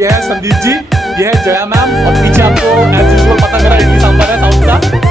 ये है संदीप जी, ये है जया मैम और पीछे आपको एज यूजुअल पता मेरा इडली सांभर है साउथ का।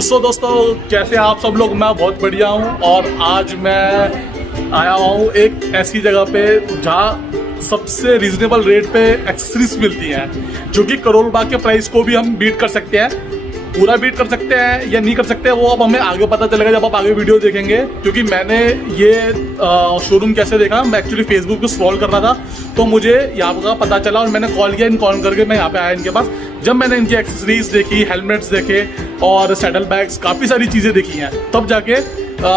तो दोस्तों कैसे आप सब लोग, मैं बहुत बढ़िया हूँ। और आज मैं आया हूँ एक ऐसी जगह पे जहाँ सबसे रीजनेबल रेट पे एक्सेसरीज मिलती हैं, जो कि करोल बाग के प्राइस को भी हम बीट कर सकते हैं। पूरा बीट कर सकते हैं या नहीं कर सकते हैं वो अब हमें आगे पता चलेगा जब आप आगे वीडियो देखेंगे। क्योंकि मैंने ये शोरूम कैसे देखा, मैं एक्चुअली फेसबुक पे स्क्रॉल कर रहा था तो मुझे यहाँ का पता चला और मैंने कॉल किया, इन कॉल करके मैं यहाँ पे आया इनके पास। जब मैंने इनकी एक्सेसरीज देखी, हेलमेट्स देखे और सैडल बैग्स, काफ़ी सारी चीज़ें देखी हैं, तब जाके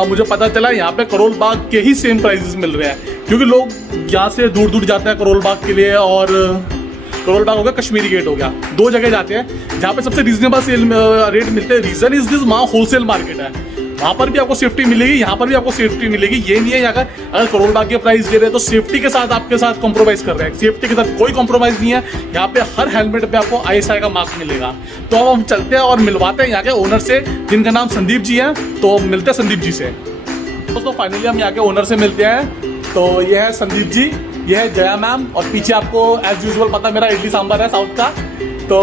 मुझे पता चला यहाँ पे करोल बाग के ही सेम प्राइजेस मिल रहे हैं। क्योंकि लोग यहाँ से दूर दूर जाते हैं करोल बाग के लिए, और करोल बाग हो गया, कश्मीरी गेट हो गया, दो जगह जाते हैं जहाँ पे सबसे रीजनेबल सेल रेट मिलते हैं। रीजन इज दिस, वहाँ होलसेल मार्केट है, वहाँ पर भी आपको सेफ्टी मिलेगी, यहाँ पर भी आपको सेफ्टी मिलेगी। ये नहीं है यहाँ का अगर करोल बाग के प्राइस दे रहे हैं तो सेफ्टी के साथ आपके साथ कॉम्प्रोमाइज कर रहे हैं। सेफ्टी के साथ कोई कॉम्प्रोमाइज नहीं है। यहाँ पे हर हेलमेट पे आपको ISI का मार्क मिलेगा। तो अब हम चलते हैं और मिलवाते हैं यहाँ के ओनर से, जिनका नाम संदीप जी है। तो मिलते हैं संदीप जी से। दोस्तों फाइनली हम यहाँ के ओनर से मिलते हैं। तो ये है संदीप जी, ये है जया मैम और पीछे आपको एज यूजुअल पता मेरा इडली सांभर है साउथ का। तो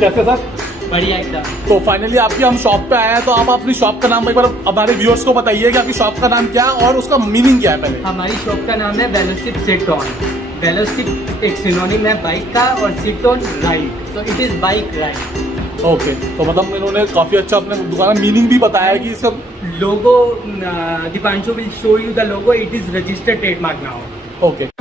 कैसे सर? बढ़िया एकदम। तो फाइनली आपकी हम शॉप पे आए हैं, तो आप अपनी शॉप का नाम एक बार हमारे व्यूअर्स को बताइए कि आपकी शॉप का नाम क्या है और उसका मीनिंग क्या है पहले। हमारी शॉप का नाम है वेलोसिप सिट ऑन। वेलोसिप एक सिनोनिम है बाइक का और सिट ऑन राइड, तो it is bike ride. Okay, तो मतलब इन्होंने काफी अच्छा अपने दुकान का मीनिंग भी बताया है कि इसका logo Deepanshu will show you the logo, it is registered trademark now. Okay.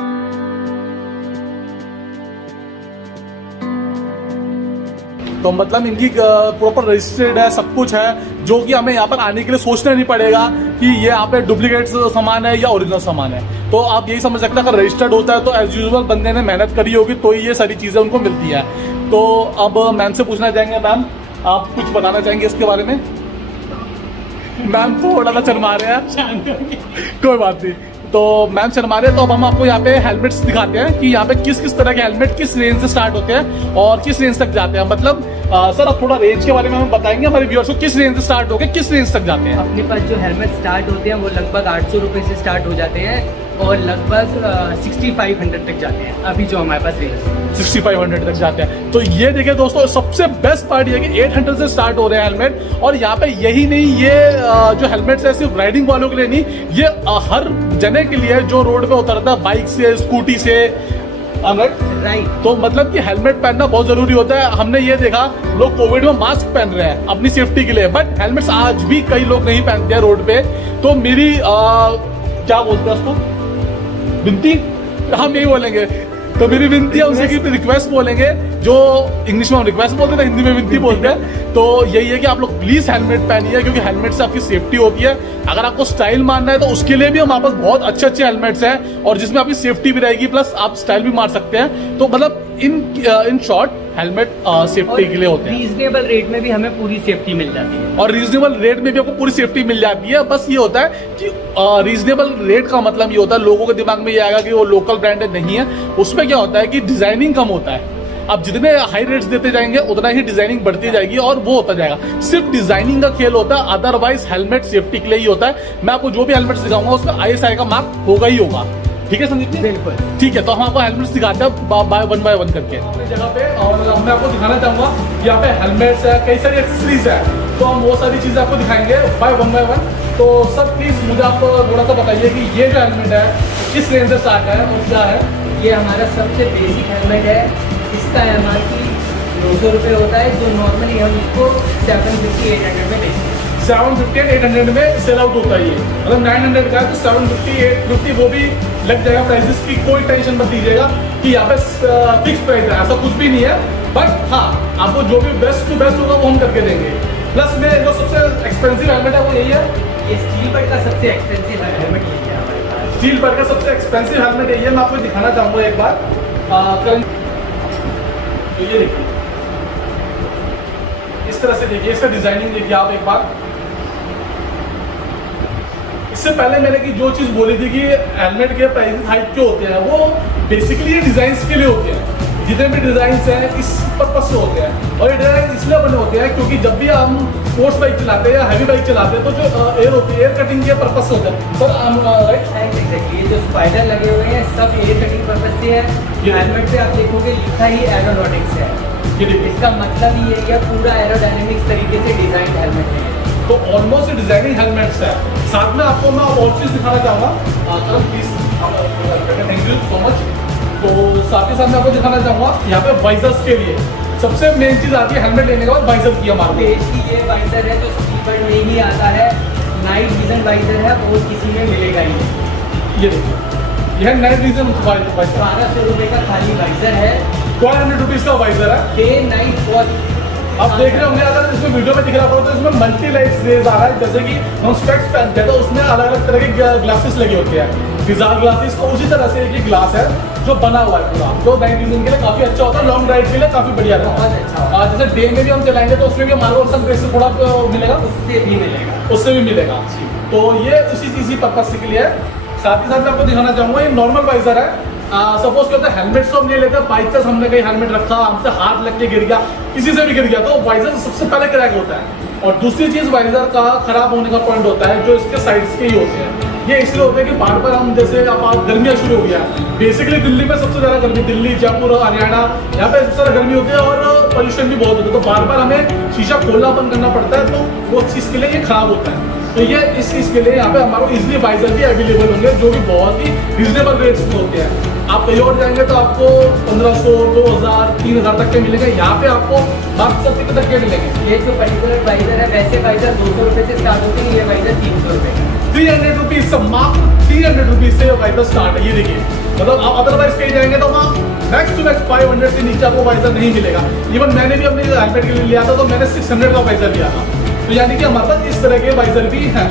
तो मतलब इनकी प्रॉपर रजिस्टर्ड है, सब कुछ है, जो कि हमें यहाँ पर आने के लिए सोचना नहीं पड़ेगा कि ये यहाँ पे डुप्लीकेट सामान है या ओरिजिनल सामान है। तो आप यही समझ सकते हैं अगर रजिस्टर्ड होता है तो एज यूजुअल बंदे ने मेहनत करी होगी तो ये सारी चीज़ें उनको मिलती है। तो अब मैम से पूछना चाहेंगे, मैम आप कुछ बताना चाहेंगे इसके बारे में? मैम थोड़ा सा शर्मा रहे हैं, कोई बात नहीं। तो मैम शर्मा रहे हैं, तो अब हम आपको यहाँ पे हेलमेट्स दिखाते हैं कि यहाँ पे किस किस तरह के हेलमेट किस रेंज से स्टार्ट होते हैं और किस रेंज तक जाते हैं। मतलब सर आप थोड़ा रेंज के बारे में हमें बताएंगे हमारे व्यूअर्स को, किस रेंज से स्टार्ट होकर किस रेंज तक जाते हैं? अपने पास जो हेलमेट स्टार्ट होते हैं वो लगभग 800 रुपये से स्टार्ट हो जाते हैं और लगभग 6500 तक जाते हैं अभी जो हमारे पास रेंज 6500 तक जाते हैं। तो ये देखिए दोस्तों, सबसे बेस्ट पार्ट ये कि 800 से स्टार्ट हो रहे हैं हेलमेट। और यहाँ पे यही नहीं, ये जो हेलमेट्स है सिर्फ राइडिंग वालों के लिए नहीं, ये हर जने के लिए जो रोड पे उतरता है बाइक से, स्कूटी से, राइट। तो मतलब कि हेलमेट पहनना बहुत जरूरी होता है। हमने ये देखा लोग कोविड में मास्क पहन रहे हैं अपनी सेफ्टी के लिए, बट हेलमेट्स आज भी कई लोग नहीं पहनते हैं रोड पे। तो मेरी क्या बोलते हैं उसको, विनती, हम यही बोलेंगे। तो मेरी विनती है उनसे कि रिक्वेस्ट बोलेंगे, जो इंग्लिश में हम रिक्वेस्ट बोलते हैं, हिंदी में विनती बोलते हैं। तो यही है कि आप लोग प्लीज हेलमेट पहनिए, क्योंकि हेलमेट से आपकी सेफ्टी होती है। अगर आपको स्टाइल मारना है तो उसके लिए भी हमारे पास बहुत अच्छे अच्छे हेलमेट्स हैं, और जिसमें आपकी सेफ्टी भी रहेगी प्लस आप स्टाइल भी मार सकते हैं। तो मतलब इन शॉर्ट हेलमेट सेफ्टी के लिए होते हैं। रीजनेबल रेट में भी हमें पूरी सेफ्टी मिल जाती है, और रीजनेबल रेट में भी आपको पूरी सेफ्टी मिल जाती है। बस ये होता है कि रीजनेबल रेट का मतलब ये होता है, लोगों के दिमाग में ये आएगा कि वो लोकल ब्रांडेड नहीं है। उसमें क्या होता है कि डिजाइनिंग कम होता है। अब जितने हाई रेट्स देते जाएंगे उतना ही डिजाइनिंग बढ़ती जाएगी और वो होता जाएगा। सिर्फ डिजाइनिंग का खेल होता है, अदरवाइज हेलमेट सेफ्टी के लिए ही होता है। मैं आपको जो भी हेलमेट दिखाऊंगा उसका ISI का मार्क होगा ही होगा। ठीक है संदीप जी? बिल्कुल ठीक है। तो हम आपको हेलमेट्स दिखाते हैं बाय वन करके अपनी जगह पे। और मैं आपको दिखाना चाहूंगा यहाँ पे हेलमेट्स है, कई सारी एक्सेसरीज है, तो हम वो सारी चीजें आपको दिखाएंगे बाय वन। तो सब प्लीज मुझे आप थोड़ा सा बताइए कि ये जो हेलमेट है किस रेंज से स्टार्ट है और क्या है? ये हमारा सबसे बेसिक हेलमेट है। इसका MRP 900 रुपये होता है, जो नॉर्मली हम इसको 750-800 में बेचते हैं। 750 एंड 800 में सेल आउट होता है ये, मतलब 900 का है तो 750 850 वो भी लग जाएगा प्राइसेस की, कोई टेंशन मत लीजिएगा कि यहाँ पे फिक्स प्राइस है, ऐसा कुछ भी नहीं है। बट हाँ, आपको जो भी बेस्ट टू बेस्ट होगा वो हम करके देंगे। प्लस में जो सबसे एक्सपेंसिव हेलमेट है वो यही है, ये स्टील बर्ड का सबसे एक्सपेंसिव हेलमेट ये है हमारे पास। स्टील बर्ड का सबसे एक्सपेंसिव हेलमेट यही है। मैं आपको दिखाना चाहूँगा एक बार, तो ये देखिए इस तरह से, देखिए इसका डिजाइनिंग देखिए आप एक बार। इससे पहले मैंने की जो चीज़ बोली थी कि हेलमेट के प्राइस हाइक क्यों होते हैं, वो बेसिकली ये डिजाइन के लिए होते हैं। जितने भी डिजाइन हैं इस पर्पज से होते हैं, और ये डिजाइन इसलिए बने होते हैं क्योंकि जब भी हम स्पोर्ट्स बाइक चलाते हैं या हैवी बाइक चलाते हैं तो जो एयर होती है, एयर कटिंग के पर्पज से होता है। सर राइट, एग्जैक्टली, ये जो स्पाइडर लगे हुए हैं सब एयर कटिंग पर्पज से है। हेलमेट पे आप देखोगे लिखा ही एरोनॉटिक्स है, ये देखिए इसका मतलब ये है कि पूरा एरोडायनेमिक्स तरीके से डिजाइन हेलमेट है। तो ऑलमोस्ट डिजाइनिंग हेलमेट्स है। साथ में आपको मैं और चीज़ दिखाना चाहूँगा, please, thank you so much. तो साथ ही साथ मैं आपको दिखाना चाहूँगा यहाँ पे वाइजर्स के लिए सबसे मेन चीज़ आती है हेलमेट लेने के बाद वाइजर की हमारे पेज की ये वाइजर है तो स्टील बर्ड में ही आता है, नाइट विजन वाइजर है, और किसी में मिलेगा ही नहीं। ये देखिए यह नाइट विजन वाइजर 1200 रुपये का खाली वाइजर है, 1200 रुपीज़ का वाइजर है। Day night watch. आप देख रहे होंगे, अगर इसमें वीडियो में दिख रहा होगा तो इसमें मल्टी लाइट्स रेज आ रहा है, जैसे कि हम स्पेक्स पहनते हैं तो उसमें अलग अलग तरह के ग्लासेस लगे होते हैं, विजार ग्लासेस। तो उसी तरह से एक ग्लास है जो बना हुआ है पूरा, जो नाइट विजन के लिए काफी अच्छा होता है, लॉन्ग ड्राइव के लिए काफी बढ़िया रहता है। बहुत अच्छा। जैसे डे में भी हम चलाएंगे तो उसमें भी हमारे को सन से थोड़ा मिलेगा, उससे भी मिलेगा, उससे भी मिलेगा। तो ये उसी चीज पर्पज के लिए है। साथ ही साथ मैं आपको दिखाना चाहूंगा, ये नॉर्मल वाइजर है। सपोज क्या होता है, हेलमेट तो हम ले लेते हैं, बाई चांस हमने कहीं हेलमेट रखा, हमसे हाथ लग के गिर गया, किसी से भी गिर गया, तो वाइजर सबसे पहले क्रैक होता है। और दूसरी चीज वाइजर का खराब होने का पॉइंट होता है जो इसके साइड्स के ही होते हैं। ये इसलिए होता है कि बार बार हम, जैसे अब गर्मियाँ शुरू हो गया, बेसिकली दिल्ली में सबसे ज़्यादा गर्मी, दिल्ली, जयपुर, हरियाणा, यहाँ पे सबसे ज़्यादा गर्मी होती है और पोल्यूशन भी बहुत होता है, तो बार बार हमें शीशा खोलना बंद करना पड़ता है, तो वो चीज़ के लिए ये खराब होता है। तो ये इस चीज़ के लिए यहाँ पे हमारे इजिली वाइजर भी अवेलेबल होंगे, जो कि बहुत ही रिजनेबल रेट्स में होते हैं। आप कहीं और जाएंगे तो आपको 1500, 2000, 3000 तक के मिलेंगे, यहाँ पे आपको 1200 तक के मिलेंगे। ये जो पर्टिकुलर वाइजर है, वैसे वाइजर 200 रुपये से स्टार्ट होते हैं, ये वाइजर 300 रुपये का। 300 रुपीज़ से, मात्र 300 रुपीज़ से वाइजर स्टार्ट है। ये देखिए, मतलब आप अदरवाइज कहीं जाएंगे तो वहाँ नेक्स्ट टू नेक्स्ट 500 से नीचे आपको वाइजर नहीं मिलेगा। इवन मैंने भी अपने हेलमेट के लिए लिया था तो मैंने 600 का वाइजर लिया था। तो यानी कि हमारे पास इस तरह के वाइजर भी हैं।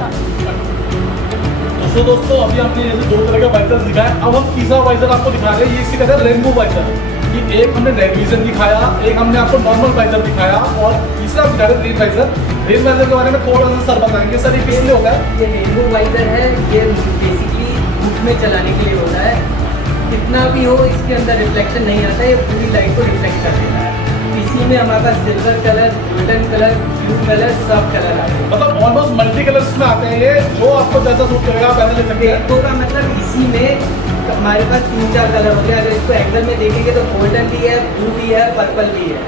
तो दोस्तों अभी आपने जैसे दो तरह के वाइजर दिखाए, अब हम तीसरा वाइजर आपको दिखा रहे हैं, ये इसी कहते हैं रेनबो वाइजर। कि एक हमने रेड विजन दिखाया, एक हमने आपको नॉर्मल वाइजर दिखाया, और तीसरा दिखा रहे रेन वाइजर। रेन वाइजर के बारे में थोड़ा सा सर बताएंगे सर, ये किस लिए होता है? ये रेनबो वाइजर है, ये बेसिकली धूप में चलाने के लिए होता है। कितना भी हो इसके अंदर रिफ्लेक्शन नहीं आता है, ये पूरी लाइट को रिफ्लेक्ट कर देता है। इसी में हमारे पास silver colour, golden colour, blue colour, सब कलर आते हैं, मतलब ऑलमोस्ट मल्टी कलर्स में आते हैं ये, जो आपको जैसा सूट करेगा आप ऐसा ले सकते हैं। रेनबो का मतलब इसी में हमारे पास 3-4 कलर होते हैं। अगर इसको एंगल में देखेंगे तो गोल्डन भी है, ब्लू भी है, पर्पल भी है,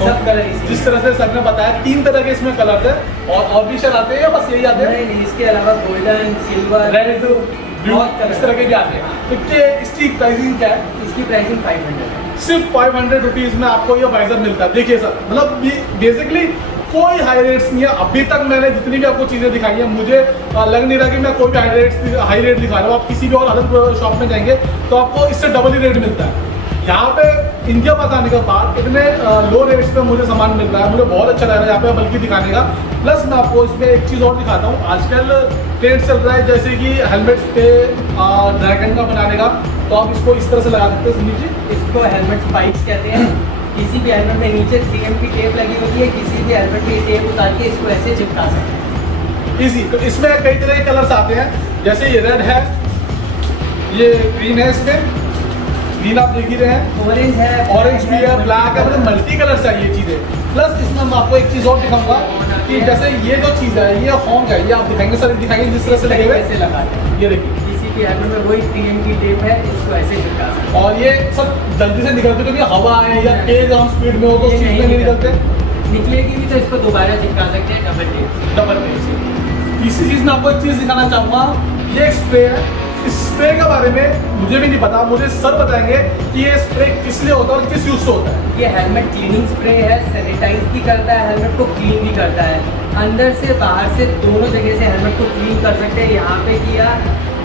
सब कलर इसी। जिस तरह से सर ने बताया 3 तरह के इसमें कलर है, और भी शायद आते हैं या बस यही आते हैं? नहीं, इसके अलावा गोल्डन, सिल्वर, रेड, ब्लू, इस तरह के भी आते हैं। तो इसकी प्राइसिंग क्या है? इसकी प्राइसिंग 500 है। सिर्फ 500 रुपीज़ में आपको ये वाइजर मिलता है। देखिए सर, मतलब बेसिकली कोई हाई रेट्स नहीं है। अभी तक मैंने जितनी भी आपको चीज़ें दिखाई हैं, मुझे लग नहीं रहा कि मैं कोई भी हाई रेट दिखा रहा हूँ। आप किसी भी और अलग शॉप में जाएंगे तो आपको इससे डबल ही रेट मिलता है। यहाँ पे इंडिया पास आने के बाद इतने लो रेट्स पे मुझे सामान मिल रहा है, मुझे बहुत अच्छा लग रहा है यहाँ पे बल्कि दिखाने का। प्लस मैं आपको इसमें एक चीज़ और दिखाता हूँ, आजकल ट्रेंड चल रहा है जैसे कि हेलमेट्स पे ड्रैगन का बनाने का, तो आप इसको इस तरह से लगा सकते हैं नीचे। इसको हेलमेट स्पाइक्स कहते हैं। किसी भी हेलमेट में नीचे 3M की टेप लगी होती है, किसी भी हेलमेट की टेप उतार के इसको ऐसे चिपका सकते हैं इजी। तो इसमें कई तरह के कलर्स आते हैं, जैसे ये रेड है, ये ग्रीन है, इसमें ग्रीन आप देख ही रहे हैं, ऑरेंज है, ऑरेंज भी है, ब्लैक है, मतलब मल्टी कलर्स है ये चीज़ें। प्लस इसमें मैं आपको एक चीज़ और दिखाऊंगा कि जैसे ये जो चीज़ है, ये हॉन्ग है, ये आप दिखाएंगे सर, दिखाएंगे जिस तरह से लगे हुए ऐसे लगाते हैं। ये देखिए, किसी भी हेलमेट में वही 3M की टेप है, इसको ऐसे चिपका सकते हैं। और ये सब जल्दी से निकलते क्योंकि हवा है या तेज हम स्पीड में हो तो ये चीज़ में नहीं निकलते। निकलेगी भी तो इसको दोबारा चिपका सकते हैं डबल टेप से। डबल टेप से। तीसरी चीज़ मैं आपको एक चीज़ दिखाना चाहूँगा, ये एक स्प्रे है, इस स्प्रे के बारे में मुझे भी नहीं पता, मुझे सर बताएंगे कि ये स्प्रे किस लिए होता है और किस यूज से होता है। ये हेलमेट क्लीनिंग स्प्रे है, सैनिटाइज भी करता है, हेलमेट को क्लीन भी करता है, अंदर से बाहर से दोनों जगह से हेलमेट को क्लीन कर सकते हैं। यहाँ पे किया,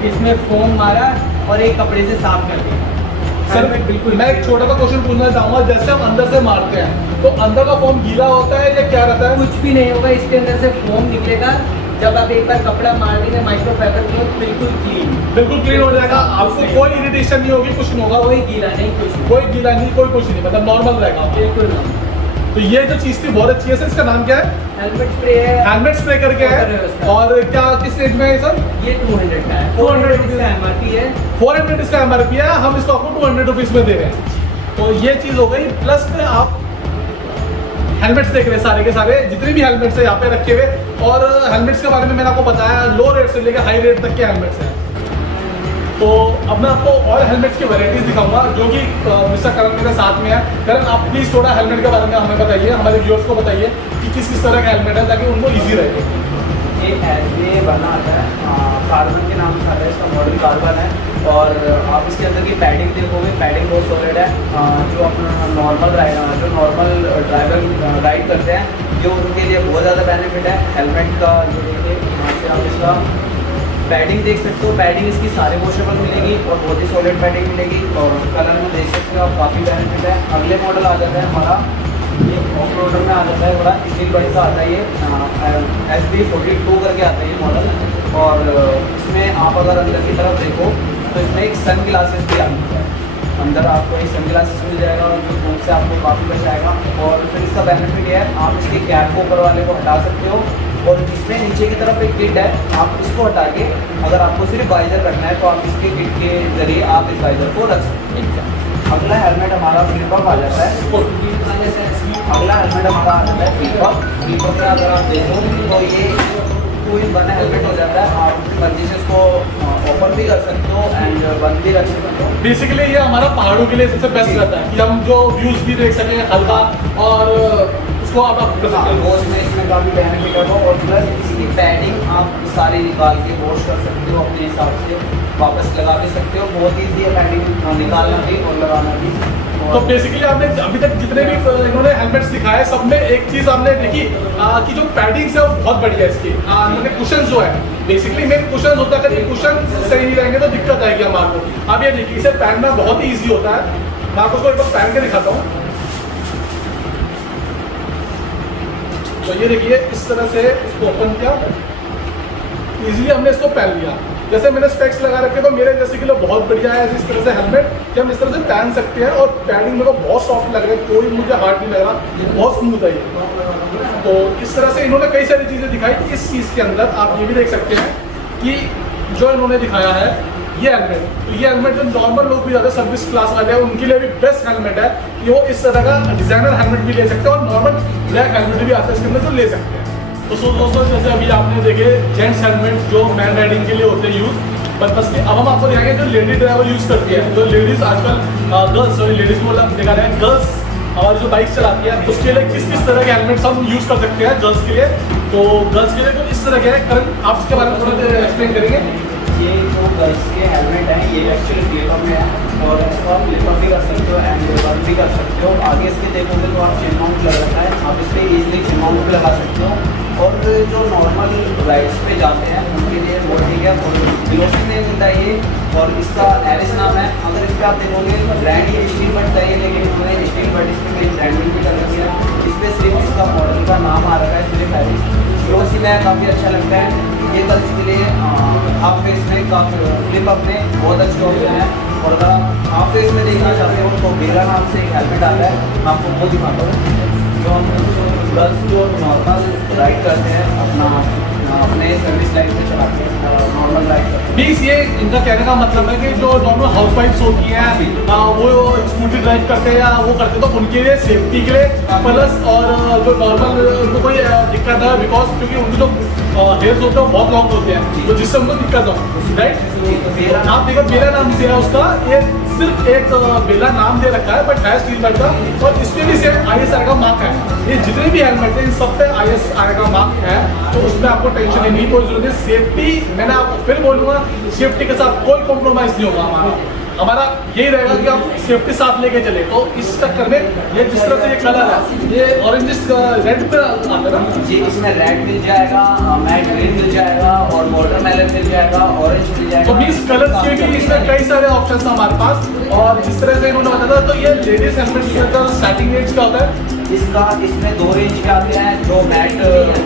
इसमें फोम मारा और एक कपड़े से साफ कर दिया। सर हेलमेट बिल्कुल मैं एक छोटा सा क्वेश्चन पूछना चाहूंगा, जैसे हम अंदर से मारते हैं तो अंदर का फोम गीला होता है या क्या रहता है? कुछ भी नहीं होगा, इसके अंदर से फोम निकलेगा। जब आप एक बार कपड़ा मार देंगे माइक्रोफाइबर को, बिल्कुल क्लीन हो जाएगा, आपको कोई इरिटेशन नहीं होगी, कुछ नहीं होगा, कोई गीला नहीं, कुछ नहीं, कोई गीला नहीं, कोई कुछ नहीं, मतलब नॉर्मल रहेगा। बिल्कुल नहीं। तो ये जो चीज थी बहुत अच्छी है सर, इसका नाम क्या है? हेलमेट स्प्रे है, हेलमेट स्प्रे करके है। और क्या किस रेंज में है सर? ये 200 का है, 200 इसका MRP है, 400 इसका MRP है, हम इसको आपको 200 रुपीज में दे रहे हैं। तो ये चीज हो गई। प्लस में आप हेलमेट्स देख रहे हैं, सारे के सारे जितने भी हेलमेट्स है यहाँ पे रखे हुए। और हेलमेट्स के बारे में मैंने आपको बताया, लो रेट से लेकर हाई रेट तक के हेलमेट्स हैं। तो अब मैं आपको और हेलमेट्स की वैरायटीज दिखाऊंगा, जो कि मिस्टर करण मेरे साथ में है। करण, आप प्लीज थोड़ा हेलमेट के बारे में हमें बताइए, हमारे व्यूअर्स को बताइए कि किस किस तरह का हेलमेट है, ताकि उनको ईजी रहे। ये बना आता है कार्बन के नाम से आता है, इसका मॉडल कार्बन है। और आप इसके अंदर की पैडिंग देखोगे, पैडिंग बहुत सॉलिड है। जो अपना नॉर्मल ड्राइवर राइड करते हैं, ये उनके लिए बहुत ज़्यादा बेनिफिट है हेलमेट का। जो देखिए यहाँ से आप इसका पैडिंग देख सकते हो, पैडिंग इसकी सारे वॉशेबल मिलेगी और बहुत ही सॉलिड पैडिंग मिलेगी। और कलर में देख सकते हो आप, काफ़ी बेनिफिट है। अगले मॉडल आ जाता है हमारा, ये ऑफ रोडर में आ जाता है, बड़ा स्टील बड़ी सा आता है। ये SB42 करके आता है ये मॉडल। और इसमें आप अगर अंदर की तरफ देखो तो इसमें एक सन ग्लासेस भी आती है। अंदर आपको एक सन ग्लासेस मिल जाएगा और जो धूप से आपको काफ़ी बचाएगा। और फिर इसका बेनिफिट ये है, आप इसके कैप को ऊपर वाले को हटा सकते हो। और इसमें नीचे की तरफ एक किट है, आप इसको हटा के अगर आपको सिर्फ वाइजर रखना है तो आप इसके किट के जरिए आप इस वाइजर को रख सकते हैं। अगला हेलमेट हमारा फ्लिप अप आ जाता है। अगला हेलमेट हमारा आ जाता है फ्लिप अप। फ्लिप अप में अगर आप देखो तो ये कोई बना हेलमेट हो जाता है। आप अपनी मर्जी से इसको ओपन भी कर सकते हो एंड बंद भी रख सकते हो। बेसिकली ये हमारा पहाड़ों के लिए सबसे बेस्ट रहता है कि हम जो व्यूज भी देख सकें हल्का, और उसको आप कर सकते हो। वॉश में इसमें काफ़ी बेनिफिट है। और प्लस इसकी पैडिंग आप सारी निकाल के वॉश कर सकते हो, अपने हिसाब से वापस लगा भी सकते हो। बहुत ईजी है पैडिंग निकालना भी और लगाना भी। तो बेसिकली आपने अभी तक जितने भी इन्होंने हेलमेट्स दिखाए, सब में एक चीज़ आपने देखी कि जो पैडिंग्स है वो बहुत बढ़िया है इसकी। इन्होंने कुशन जो है, बेसिकली मेन कुशन होता है, अगर ये कुशन सही नहीं रहेंगे तो दिक्कत आएगी हमारे को। आप ये देखिए, इसे पहनना बहुत ही ईजी होता है। मैं आपको इसको एक बार पहन के दिखाता हूँ। तो ये देखिए, इस तरह से इसको ओपन किया, इजीली हमने इसको पहन लिया। जैसे मैंने स्पेक्स लगा रखे तो मेरे जैसे के लिए बहुत बढ़िया है इस तरह से हेलमेट कि हम इस तरह से पहन सकते हैं। और पैडिंग मेरे को बहुत सॉफ्ट लग रहा है, कोई मुझे हार्ड नहीं लग रहा, बहुत स्मूथ है ये। तो इस तरह से इन्होंने कई सारी चीज़ें दिखाई। इस चीज़ के अंदर आप ये भी देख सकते हैं कि जो इन्होंने दिखाया है ये हेलमेट, तो ये हेलमेट जो नॉर्मल लोग भी ज़्यादा सर्विस क्लास वाले हैं उनके लिए भी बेस्ट हेलमेट है कि वो इस तरह का डिजाइनर हेलमेट भी ले सकते हैं। और नॉर्मल ब्लैक हेलमेट भी आता है इसके अंदर, जो ले सकते हैं। तो दोस्तों, जैसे अभी आपने देखे जेंट्स हेलमेट जो मैन राइडिंग के लिए होते हैं यूज़, बस के अब हम आपको दिखाएंगे जो लेडी ड्राइवर यूज़ करती है। जो लेडीज़ आजकल गर्ल्स, सॉरी लेडीज़ बोला दिखा रहे हैं, गर्ल्स हमारी जो बाइक चलाती है उसके लिए किस किस तरह के हेलमेट्स हम यूज़ कर सकते हैं गर्ल्स के लिए। तो गर्ल्स के लिए तो इस तरह के है। करण, आप इसके बारे में थोड़ा देर एक्सप्लेन करेंगे? ये जो गर्ल्स के हेलमेट हैं ये एक्चुअली फ्लिप अप में है, और इसको आप फ्लिप अप भी कर सकते हो एंड बंद भी कर सकते हो। आगे इसके देखोगे तो आप चिन माउंट लग रखा है, आप इस पर ईजिली चिन माउंट भी लगा सकते हो। और जो नॉर्मल राइड्स पे जाते हैं उनके लिए वो ठीक है, और ग्लोसिंग नहीं मिलता ये। और इसका एरिस नाम है। अगर इस पर आप देखोगे ब्रांड ये स्टील बट का है, लेकिन उन्होंने स्टील बट इसमें कहीं ब्रांडिंग भी कर रखी है। इस पर सिर्फ इसका मॉडल का नाम आ रखा है, सिर्फ एरिस। ग्लोसी में काफ़ी अच्छा लगता है ये गर्ल्स के लिए। हाफ फेस में काफ़ी फ्लिप अप में बहुत अच्छे ऑप्शन है। और अगर आप हाफ फेस में देखना चाहते हो तो बेला नाम से एक हेलमेट आता है, मैं आपको वो दिखाता हूँ। जो हम गर्ल्स जो नॉर्मल राइड करते हैं अपने सर्विस लाइफ में चलाते हैं, नॉर्मल राइड करते हैं। प्लीज, ये इनका कहने का मतलब है कि जो नॉर्मल हाउस वाइफ्स होती हैं वो स्कूटी ड्राइव करते हैं या वो करते हैं, तो उनके लिए सेफ्टी के लिए प्लस, और जो नॉर्मल उनको कोई दिक्कत है, बिकॉज क्योंकि उनके जो हेयर्स होते हैं वो बहुत लॉन्ग होते हैं, तो जिससे उनको दिक्कत हो, राइट। आप देखो बेला नाम से है उसका, ये सिर्फ एक बेला नाम दे रखा है, बट है स्टील बट का। और इसमें भी सेम ISI का मार्क है। ये जितने भी हेलमेट है इन सब पे ISI का मार्क है, तो उसमें आपको टेंशन लेने की कोई जरूरत नहीं। सेफ्टी मैंने आपको फिर बोलूँगा, सेफ्टी के साथ कोई कॉम्प्रोमाइज़ नहीं होगा हमारा यही रहेगा कि आप सेफ्टी साथ लेके चले। तो इस चक्कर में ये जिस तरह से ये कलर है, ये ऑरेंज रेड पे आता है ना जी, इसमें रेड मिल जाएगा, मैट ग्रीन मिल जाएगा और वाटरमेलन मिल जाएगा, ऑरेंज मिल जाएगा। तो 20 कलर के भी इसमें कई सारे ऑप्शन हैं हमारे पास। और जिस तरह से इन्होंने बताया था, तो ये लेडीज हेलमेट का स्टार्टिंग रेंज क्या होता है? इसमें 2 रेंज के आते हैं। जो मैट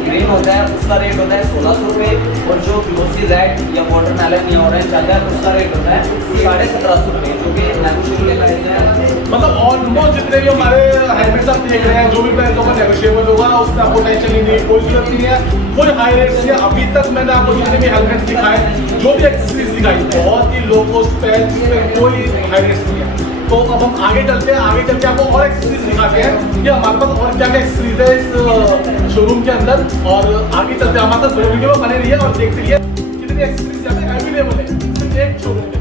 ग्रीन होता है उसका रेट होता है 1600 रुपये, और जो ग्लोसी रेड या वाटरमेलन या ऑरेंज आता है उसका रेट होता है 1750 रुपये, जो कि नेगोशिएबल प्राइस है। मतलब ऑलमोस्ट जितने भी हमारे हेलमेट्स आप देख रहे हैं, जो भी प्राइस होगा नेगोशिएबल होगा, उसमें आपको टेंशन लेने की कोई जरूरत नहीं है। कोई हाई रेट नहीं है। अभी तक मैंने आपको जितने भी हेलमेट्स दिखाए, जो भी एक्सेसरीज दिखाई, बहुत ही लो कॉस्ट पे है, जिसमें कोई हाई रेट नहीं है। तो अब हम आगे चलते हैं, आगे चल के आपको और एक्सेसरीज दिखाते हैं कि हमारे पास और क्या क्या एक्सेसरीज है इस शोरूम के अंदर। और आगे चलते हैं, हमारे साथ वीडियो में बने रहिए और देखते रहिए कितनी एक्सेसरीज यहाँ पे अवेलेबल है सिर्फ एक शोरूम में।